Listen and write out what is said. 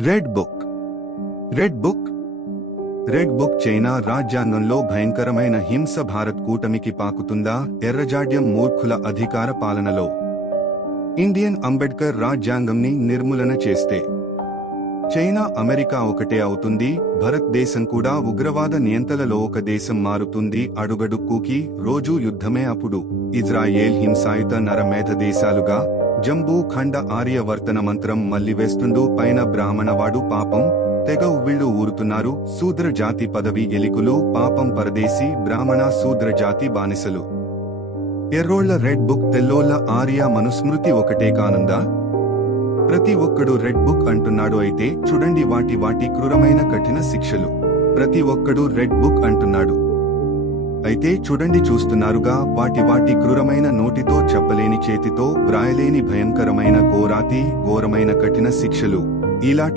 Red book red book red book China రాజ్యాంగంలో భయంకరమైన హింస భారత్ కూటమికి పాకుతుందా? ఎర్రజాడ్యం మూర్ఖుల అధికార పాలనలో. ఇండియన్ అంబేడ్కర్ రాజ్యాంగంని నిర్మూలన చేస్తే. చైనా అమెరికా ఒకటే అవుతుంది భారతదేశం కూడా ఉగ్రవాద నియంతలలో ఒక దేశం మారుతుంది అడుగడుక్కుకి రోజూ యుద్ధమే అప్పుడు. ఇజ్రాయేల్ హింసాయుత నరమేధ దేశాలుగా జంబూ ఖండ ఆర్యవర్తన మంత్రం మల్లివేస్తుండు పైన బ్రాహ్మణవాడు పాపం తెగ ఉవ్విళ్ళు ఊరుతున్నారు శూద్ర జాతి పదవి ఎలికులు పాపం పరదేశీ బ్రాహ్మణ శూద్ర జాతి బానిసలు. ఎర్రోళ్ళ రెడ్ బుక్ తెల్లోళ్ళ ఆర్య మనుస్మృతి ఒకటే కానుందా? ప్రతి ఒక్కడు రెడ్ బుక్ అంటున్నాడు అయితే చూడండి వాటి వాటి క్రూరమైన కఠిన శిక్షలు. ప్రతి ఒక్కడు రెడ్ బుక్ అంటున్నాడు. అయితే చూడండి చూస్తున్నారుగా వాటి వాటి క్రూరమైన నోటితో చెప్పలేని చేతితో వ్రాయలేని భయంకరమైన ఘోరాతి ఘోరమైన కఠిన శిక్షలు. ఇలాంటి